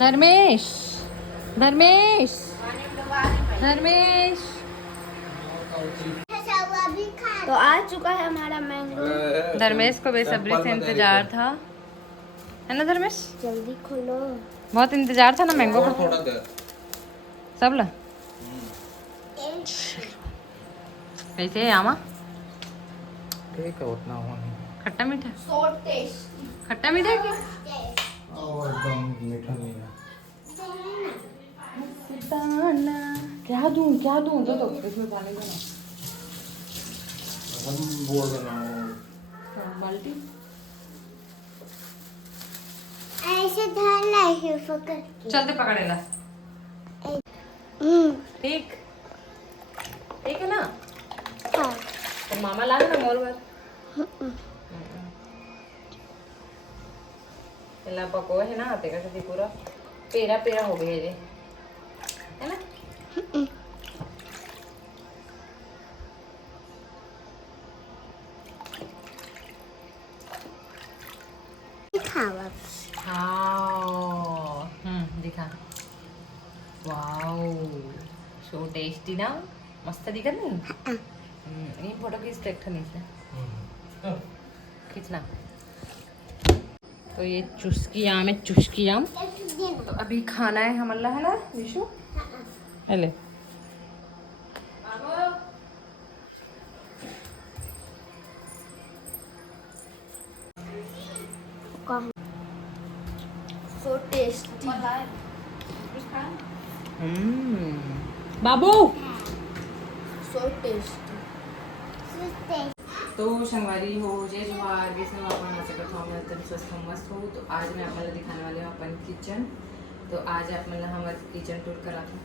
धर्मेश धर्मेश धर्मेश। तो आ चुका है हमारा मैंगो। धर्मेश को बेसब्री से इंतजार था, है ना धर्मेश? जल्दी खोलो। बहुत इंतजार था ना मैंगो का। सब ला कैसे है आमा? ठीक है, उतना हुआ नहीं। खट्टा मीठा? So tasty. खट्टा मीठा है क्या? एकदम मीठा नहीं है। क्या दूं दो इसमें पानी दो ना। हम बोल बनाओ बाल्टी ऐसे धरना है पकड़ के। चलते पकड़ेला। ठीक ठीक है ना? हाँ। तो मामा ला ना मोर भर इला पको है ना आते का सदी पूरा पेरा पेरा हो गया ये, है ना? दिखा। वाओ सो टेस्टी ना, मस्त दिखत नहीं? ये फोटो खींच एक ठनी से खींचना। तो ये चुस्की आम है, चुस्की आम। तो अभी खाना है हमारा, है ना विशु? ले सो टेस्टी। बाबू। So tasty. तो शनिवारी हो जय जवाहर जिसमें अपन आ सकता हूँ मैं तब स्वस्थ हूँ मस्त हूँ। तो आज मैं आपको दिखाने वाली हूँ अपन किचन। तो आज आप मतलब हमारे किचन टूर कराते हैं।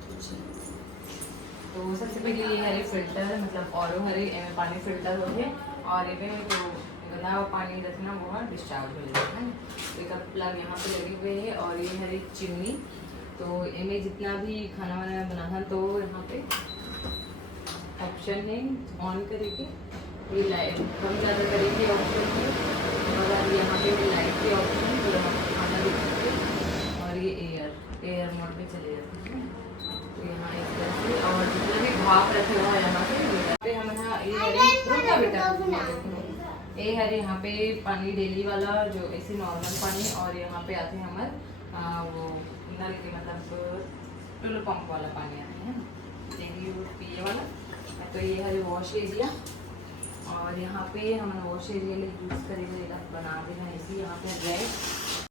तो सबसे पहले ये हरे फिल्टर मतलब और हरे पानी फिल्टर हो गए और ये जो गंदा पानी रखना वो डिस्चार्ज हो जाता है। तो एक प्लग यहाँ पे लगे हुए है और ये हरी चिमनी। तो इनमें जितना भी खाना वाना बनाना तो यहाँ पे ऑप्शन है ऑन करके ये लाइट कम ज़्यादा करेंगे ऑप्शन है और यहाँ पे लाइट के ऑप्शन तो यहाँ पे खाना दिख सकते और ये एयर मोड में चले जाते हैं। तो यहाँ इस तरह से और जितना भी भाप रखे हुआ है यहाँ पे हम यहाँ ये हरी यहाँ पे पानी डेली वाला जो ऐसे नॉर्मल पानी और यहाँ पे आते हैं हमारे वो नल के मतलब टुल्लू पंप वाला पानी आते हैं डेली पिए वाला। तो ये हरी वॉश एरिया और यहाँ पे हम वॉश एरिया में यूज़ करेंगे बना देना ऐसी यहाँ पे रैक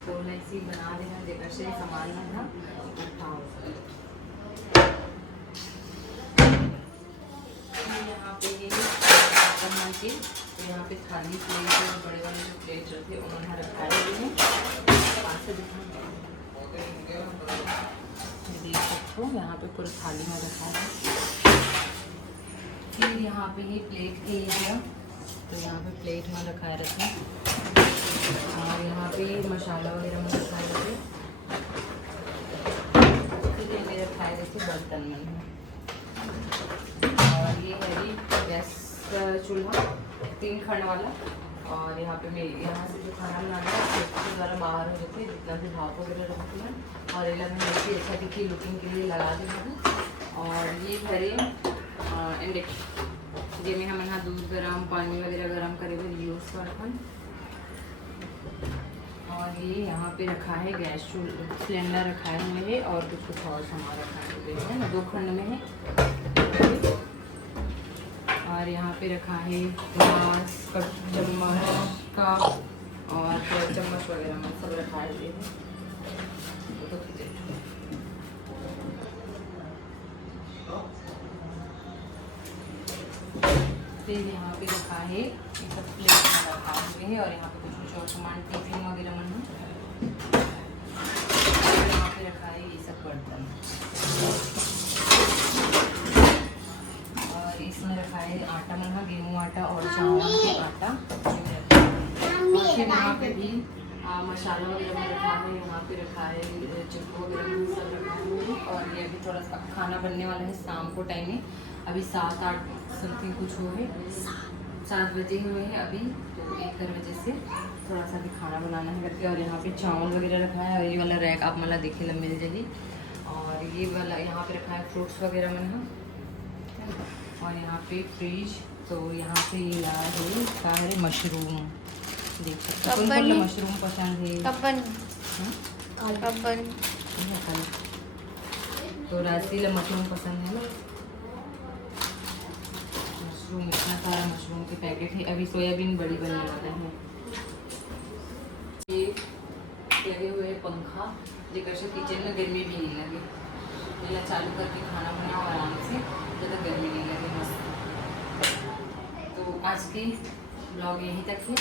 तो ऐसी बना देना जगह से सामान रखना इकट्ठा हो यहाँ पे ये चीज़। तो यहाँ पे थाली प्लेट बड़े वाले जो प्लेट रखे उन्होंने रखा है देख सकते हो यहाँ पे पूरा थाली में रखा है। फिर यहाँ पे ये प्लेट के एरिया तो यहाँ पे प्लेट में रखा रखे और यहाँ पे मसाला वगैरह में रखा रखे फिर ये मेरे रखाए रखे बर्तन में। और ये है गैस चूल्हा 3 खंड वाला और यहाँ पे मैं यहाँ से जो खाना बनाना है उसके द्वारा बाहर हो जाते हैं जितना भी भाप वगैरह रखते हैं और ये लगने ऐसी अच्छा दिखी लुकिंग के लिए लगा देना है। और ये घरे इंडक्शन जिसमें हम यहाँ दूध गरम पानी वगैरह गरम करे हुए यूज़ करते हैं। और ये यहाँ पे रखा है गैस सिलेंडर रखा हुए है और कुछ और सामान रखा है ना 2 खंड में है। और यहाँ पे रखा है ग्लास चम्मच का और चम्मच वगैरह में सब रखा है। फिर यहाँ पे रखा है सब प्लेट में रखा हुए है और यहाँ पे कुछ और सामान टिफिन वगैरह में यहाँ पे रखा है ये सब बर्तन और इसमें रखा है आटा मना गेहूँ आटा और चावल का आटा। फिर यहाँ पे भी मसाला वगैरह में रखा है यहाँ पे रखा है चिप्को वगैरह में सब रखा है। और ये अभी थोड़ा सा खाना बनने वाला है शाम को टाइम में अभी 7-8 समथिंग कुछ हो है 7 बजे हुए हैं अभी, तो 1 बजे से थोड़ा सा भी खाना बनाना है करके। और यहाँ पे चावल वगैरह रखा है, और ये वाला रैक आप मला देखे लग मिल जाएगी। और ये वाला यहाँ पे रखा है फ्रूट्स वगैरह मैंने। और यहाँ पे फ्रिज, तो यहाँ पे ये लाया है क्या है, मशरूम। देख सकते हो कौन कौन मशरूम पसंद है। तो राशि मशरूम पसंद है ना, मशरूम इतना सारा मशरूम के पैकेट है। अभी सोयाबीन बड़ी बनने वाला है। ये लगे हुए पंखा जेकर से किचन में गर्मी भी नहीं लगे, पहला चालू करके खाना बनाओ आराम से, ज़्यादा गर्मी नहीं लगे मस्त। तो आज की ब्लॉग यहीं तक है।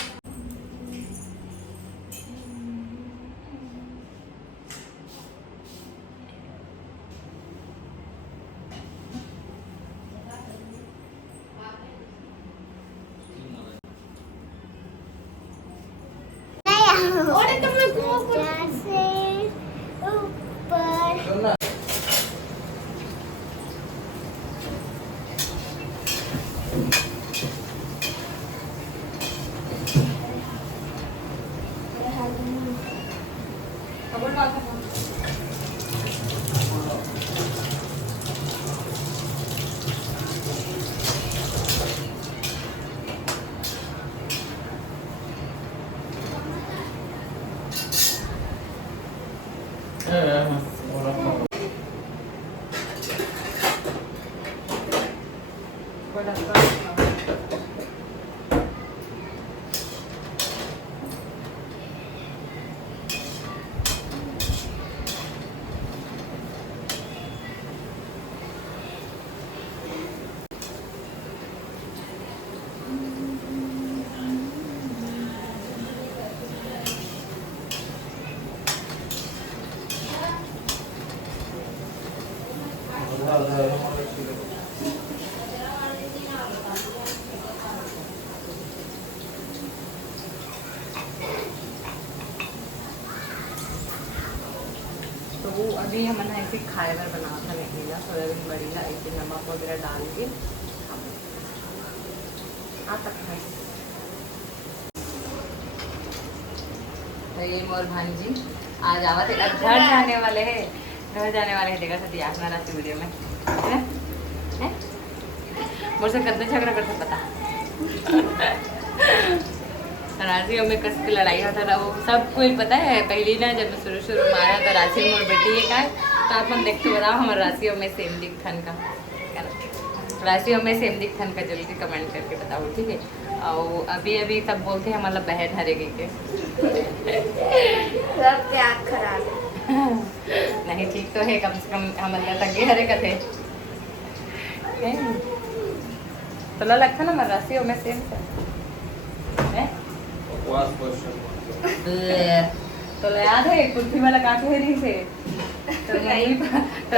जैसे ऊपर तो अभी हमने ऐसे खाए बार बना था निकलेगा सोयाबीन बड़ी ला ऐसे नमक वगैरह डाल के आ तक है। तो ये मोर भांजी आज आवा थे, घर जाने वाले हैं, घर जाने वाले हैं। देखा था दिया अपना रात वीडियो में मुझसे कदम झगड़ा करता पता राशि में कस की लड़ाई होता था, वो सबको ही पता है। पहली ना जब शुरू मारा तो राशि मोर बेटी है का, तो अपन देख के बताओ हमारे राशियों में सेम दिख थन का, राशियों में सेम दिख थन का, जल्दी कमेंट करके बताओ ठीक है। और अभी अभी सब बोलते हैं मतलब बहन हरेगी के सब त्याग खराब नहीं ठीक तो है, कम से कम हमारे तक हरकत है। तो लगता ना हमारे राशियों में सेम है। तो याद है कुल्फी वाला काटे है नहीं से, तो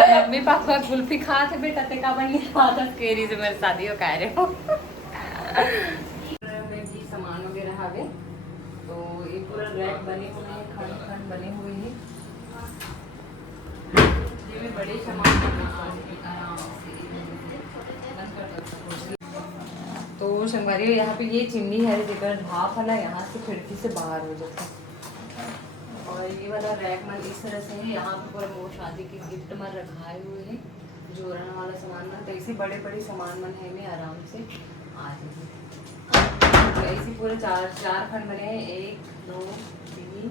मम्मी पापा कुल्फी खाते बेटा ते का बनी आदत केरी से मेरे शादियों का रहे हो सामान वगैरह आवे। तो ये पूरा रैक बने हुए हैं, खंड खंड बने हुए हैं, ये बड़े सामान आराम से। तो संगवारी यहाँ पे ये चिमनी है जेकर भाप वाला यहाँ से खिड़की से बाहर हो जाता है। और ये वाला रैक मन इस तरह से है, यहाँ पे पूरा वो शादी के गिफ्ट मन रखाए हुए हैं, जोड़न वाला सामान मन। तो ऐसे बड़े बड़े सामान मन है में आराम से आ जाए। तो ऐसे पूरे चार खंड बने हैं, 1 2 3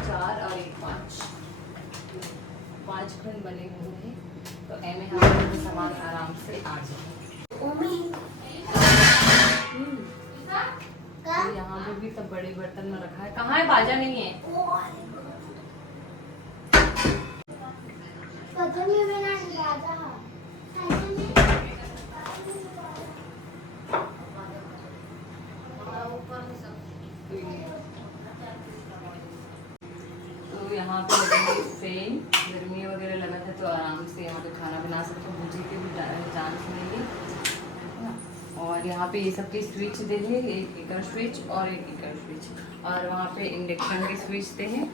4 और 1 5 खंड बने हुए हैं। तो एम हमारे सामान आराम से आ जाए। यहाँ पे भी सब बड़े बर्तन में रखा है। कहाँ है, बाजा नहीं है। तो यहाँ पे लगेंगे फैन, गर्मी वगैरह लगा था तो आराम से यहाँ पे खाना बना सकते, भूजी के भी चांस मिलेंगे। और यहाँ पे ये सब के स्विच दे हैं, एक इकर स्विच और एक इकर स्विच, और वहाँ पे इंडक्शन के स्विच दे हैं।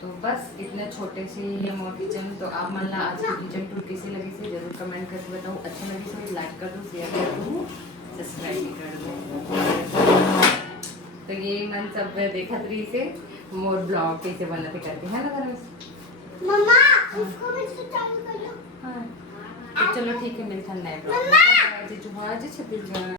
तो बस इतने छोटे से ही है मोर किचन। तो आप मतलब आज की किचन टूर कैसी लगी से जरूर कमेंट करके बताओ। अच्छा लगी तो लाइक कर दो, शेयर कर दो सब्सक्राइब भी कर दो। तो ये मन सब देखत रही से मोर ब्लॉग कैसे बनते करके है ना घर में। मम्मा इसको भी से चालू कर लो। हाँ तो चलो ठीक है, मिलता है नए ब्लॉग में। 26 जनवरी